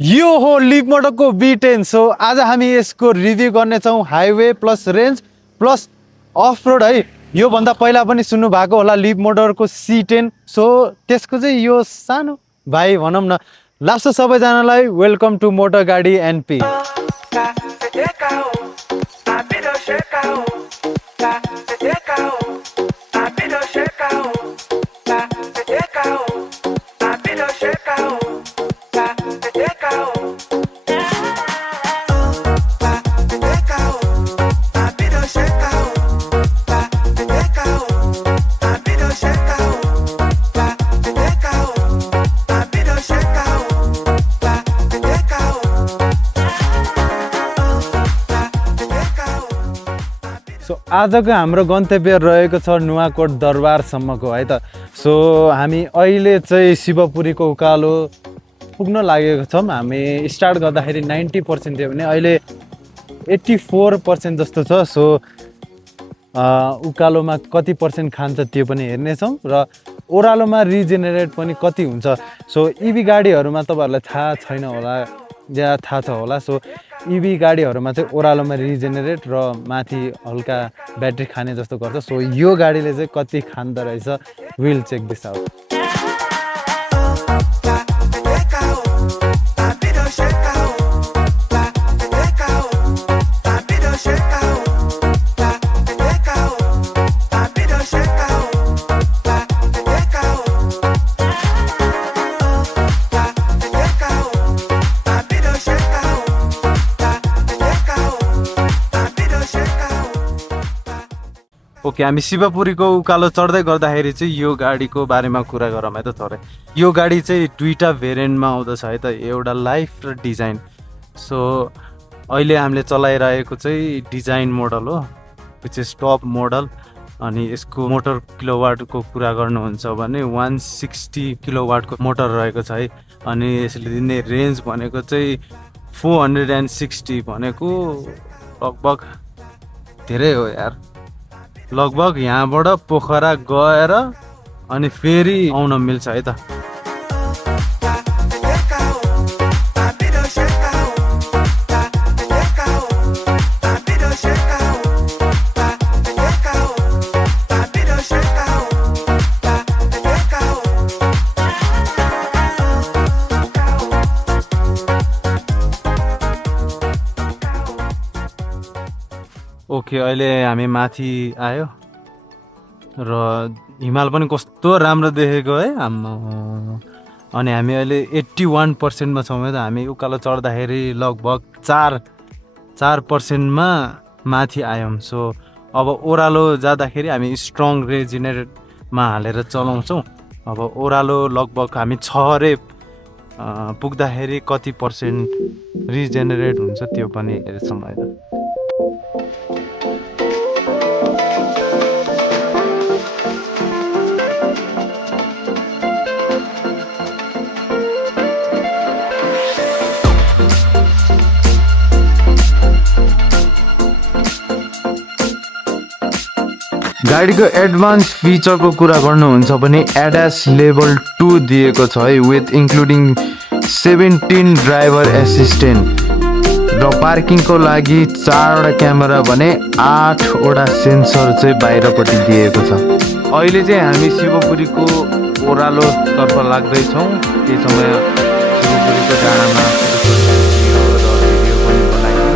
यो हो लिभ मोटरको B10। सो आज हामी यसको रिभ्यू गर्नेछौँ highway plus range plus off road है। योभन्दा पहिला पनि सुन्नु भएको होला लिभ मोटरको C10। सो त्यसको चाहिँ यो सानो भाइ भनौँ न। लास्ट सबैजनालाई वेलकम टु मोटर गाडी एनपी। सो आजको हाम्रो गन्तव्य रहेको छ नुवाकोट दरबारसम्मको है त। सो हामी अहिले चाहिँ शिवपुरीको उकालो पुग्न लागेको छौँ। हामी स्टार्ट गर्दाखेरि 90% थियो भने अहिले 84% जस्तो छ। सो उकालोमा कति पर्सेन्ट खान्छ त्यो पनि हेर्नेछौँ र ओह्रालोमा रिजेनेरेट पनि कति हुन्छ। सो इभी गाडीहरूमा तपाईँहरूलाई थाहा छैन होला या थाहा छ होला। सो इभी गाडीहरूमा चाहिँ ओह्रालोमा रिजेनेरेट र माथि हल्का ब्याट्री खाने जस्तो गर्छ। सो यो गाडीले चाहिँ कति खाँदो रहेछ, will check this out. Okay, हामी शिवपुरीको उकालो चढ्दै गर्दाखेरि चाहिँ यो गाडीको बारेमा कुरा गरौँ है त थोरै। यो गाडी चाहिँ दुईवटा भेरिएन्टमा आउँदछ है त, एउटा लाइफ र डिजाइन। सो अहिले हामीले चलाइरहेको चाहिँ डिजाइन मोडल हो, विच इज टप मोडल। अनि यसको मोटर किलोवाटको कुरा गर्नुहुन्छ भने 160 किलोवाटको मोटर रहेको छ है। अनि यसले दिने रेन्ज भनेको चाहिँ 460 भनेको लगभग धेरै हो यार। लगभग यहाँबाट पोखरा गएर अनि फेरि आउन मिल्छ है त। ओके, अहिले हामी माथि आयो र हिमाल पनि कस्तो राम्रो देखेको है हाम्रो। अनि हामी अहिले 81%मा छौँ है त। हामी उकालो चढ्दाखेरि लगभग 4% माथि आयौँ। सो अब ओह्रालो जाँदाखेरि हामी स्ट्रङ रेजिनेटरमा हालेर चलाउँछौँ। अब ओह्रालो लगभग हामी 6 पुग्दाखेरि कति पर्सेन्ट रिजेनेरेट हुन्छ त्यो पनि हेर्छौँ है त। गाडीको एडभान्स फिचरको कुरा गर्नुहुन्छ भने एडास लेभल 2 दिएको छ है, विथ इन्क्लुडिङ 17 ड्राइभर एसिस्टेन्ट र पार्किङको लागि 4वटा क्यामेरा भने 8वटा सेन्सर चाहिँ बाहिरपट्टि दिएको छ। अहिले चाहिँ हामी शिवपुरीको ओह्रालोतर्फ लाग्दैछौँ। केही समय शिवपुरीको डाँडामा भिडियो पनि बनायौँ।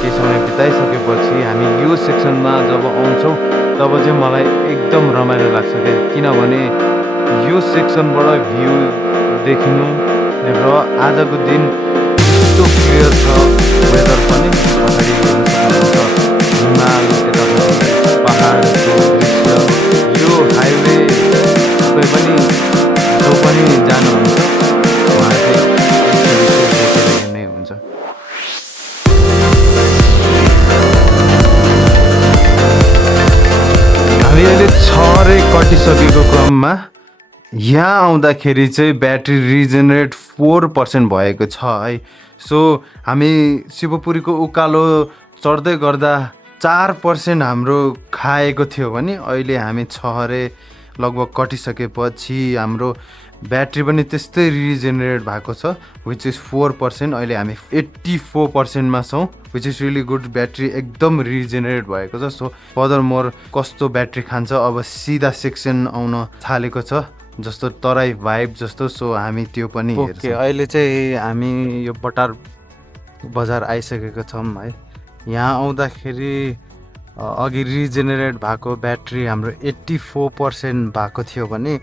केही समय बिताइसकेपछि हामी यो सेक्सनमा जब आउँछौँ तब चाहिँ मलाई एकदम रमाइलो लाग्छ क्या, किनभने यो सेक्सनबाट भ्यू देखिनु र आजको दिन यस्तो क्लियर छ, वेदर पनि अगाडि हेर्न सक्नुहुन्छ, हिमाल यतापट्टि पहाडको दृश्य। यो हाइवे तपाईँ पनि जो पनि जानुहुन्छ उहाँ चाहिँ देखेर नै हुन्छ। हामी अहिले 6 कटिसकेको क्रममा यहाँ आउँदाखेरि चाहिँ ब्याट्री रिजेनेरेट 4% भएको छ है। सो हामी शिवपुरीको उकालो चढ्दै गर्दा 4% हाम्रो खाएको थियो भने अहिले हामी 6 लगभग कटिसकेपछि हाम्रो ब्याट्री पनि त्यस्तै रिजेनेरेट भएको छ विच इज 4%। अहिले हामी 84%मा छौँ which is really good. Battery एकदम रिजेनेरेट भएको छ। सो फर्दर मोर कस्तो ब्याट्री खान्छ अब सिधा सेक्सन आउन थालेको छ जस्तो तराई भाइब जस्तो। सो हामी त्यो पनि हेर्छौँ। अहिले चाहिँ हामी यो बटार बजार आइसकेको छौँ है। यहाँ आउँदाखेरि अघि रिजेनेरेट भएको ब्याट्री हाम्रो 84% भएको थियो भने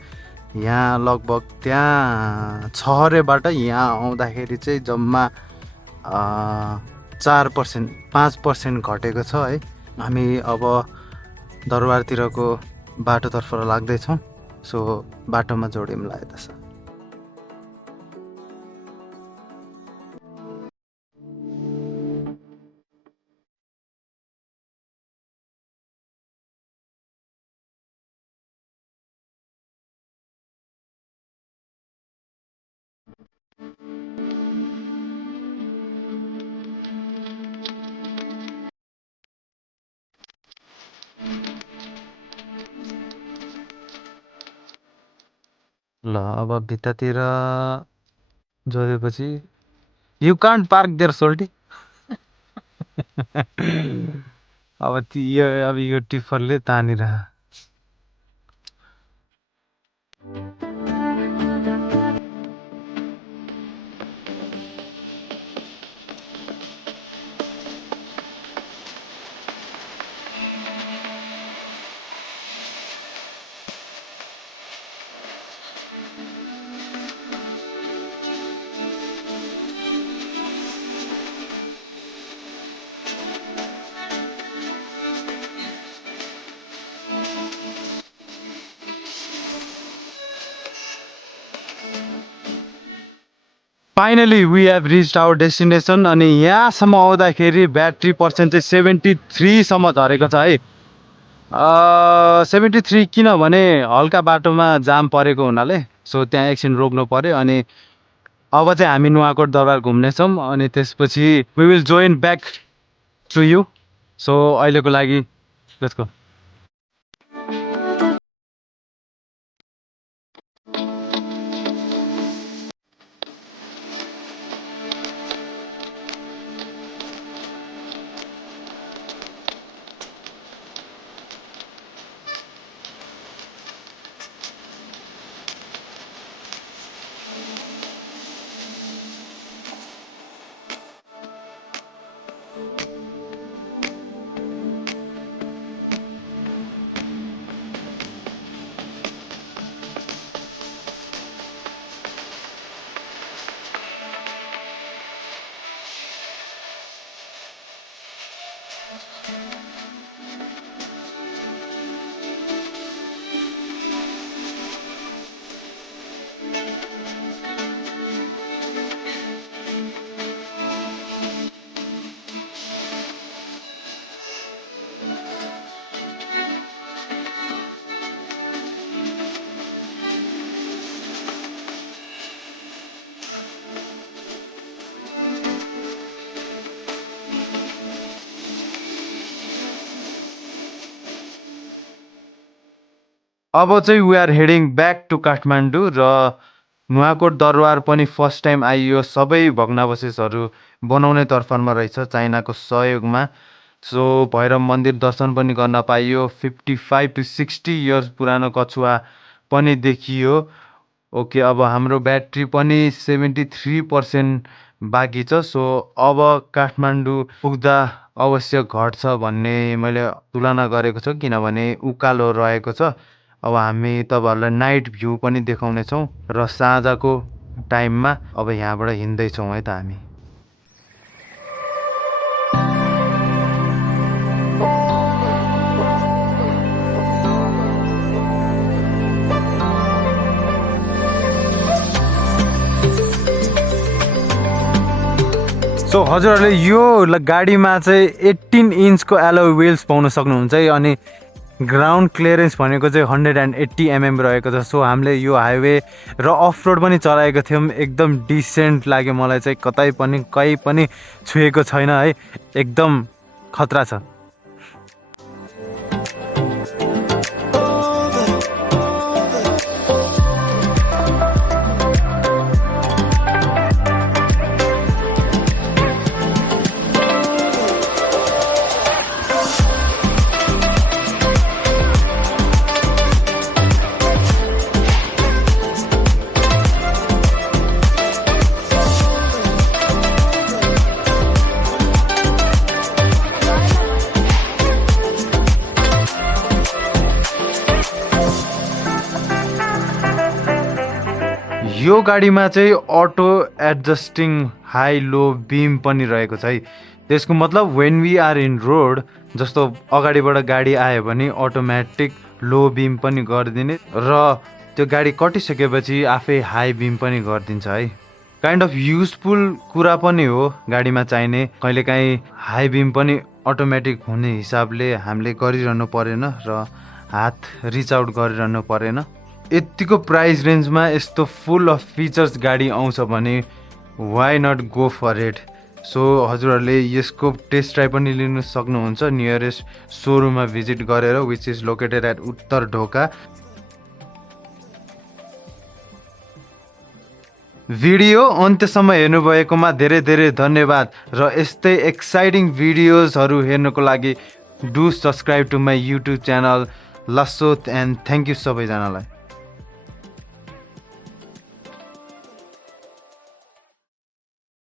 यहाँ लगभग त्यहाँ छहरेबाट यहाँ आउँदाखेरि चाहिँ जम्मा 4% 5% घटेको छ है। हामी अब दरबारतिरको बाटोतर्फ लाग्दैछौँ। सो बाटोमा जोडिउँला यता छ। ल अब भित्तातिर जोडेपछि यु कान्ट पार्क देयर सोल्टी। अब यो टिफरले तानेर finally we have reached our destination. अनि यहाँसम्म आउँदाखेरि ब्याट्री पर्सेन्ट चाहिँ 73सम्म झरेको छ है। 73 किनभने हल्का बाटोमा जाम परेको हुनाले सो त्यहाँ एकछिन रोक्नु पर्यो। अनि अब चाहिँ हामी नुवाकोट दरबार घुम्नेछौँ अनि त्यसपछि we will join back to you. So अहिलेको लागि लेट्स गो। अब चाहिँ we are heading back to Kathmandu र नुवाकोट दरबार पनि फर्स्ट टाइम आइयो। सबै भग्नावशेषहरू बनाउने तर्फमा रहेछ चाइनाको सहयोगमा। सो भैरव मन्दिर दर्शन पनि गर्न पाइयो। 55 to 60 इयर्स पुरानो कछुवा पनि देखियो। ओके अब हाम्रो ब्याट्री पनि 73% बाँकी छ। सो अब काठमाडौँ पुग्दा अवश्य घट्छ भन्ने मैले तुलना गरेको छु किनभने उकालो रहेको छ। अब हामी तपाईँहरूलाई नाइट भ्यू पनि देखाउनेछौँ र साँझको टाइममा अब यहाँबाट हिँड्दैछौँ है त हामी। सो हजुरहरूले यो गाडीमा चाहिँ 18 इन्चको एलोय व्हिल्स पाउन सक्नुहुन्छ है। अनि ग्राउन्ड क्लियरेन्स भनेको चाहिँ 180 mm रहेको छ। सो हामीले यो हाइवे र अफ रोड पनि चलाएको थियौँ। एकदम डिसेन्ट लाग्यो मलाई चाहिँ। कतै पनि कहीँ पनि छुएको छैन है। एकदम खतरा छ। यो गाडीमा चाहिँ auto adjusting high low beam पनि रहेको छ है। त्यसको मतलब when we are in road, जस्तो अगाडिबाट गाडी आयो भने अटोमेटिक लो बिम पनि गरिदिने र त्यो गाडी कटिसकेपछि आफै हाई बिम पनि गरिदिन्छ है। काइन्ड अफ युजफुल कुरा पनि हो गाडीमा चाहिने। कहिलेकाहीँ हाई बिम पनि अटोमेटिक हुने हिसाबले हामीले गरिरहनु परेन र हात रिच आउट गरिरहनु परेन। यतिको प्राइस रेन्जमा यस्तो फुल अफ फिचर्स गाडी आउँछ भने why not go for it. So हजुरहरूले यसको टेस्ट ड्राइभ पनि लिनु सक्नुहुन्छ नियरेस्ट सोरुममा भिजिट गरेर, which is located at Uttar Dhoka. Video अन्त्यसम्म हेर्नुभएकोमा धेरै धेरै धन्यवाद र यस्तै एक्साइटिङ भिडियोजहरू हेर्नको लागि do subscribe to my YouTube channel लसोत एन्ड थ्याङ्क यू सबैजनालाई।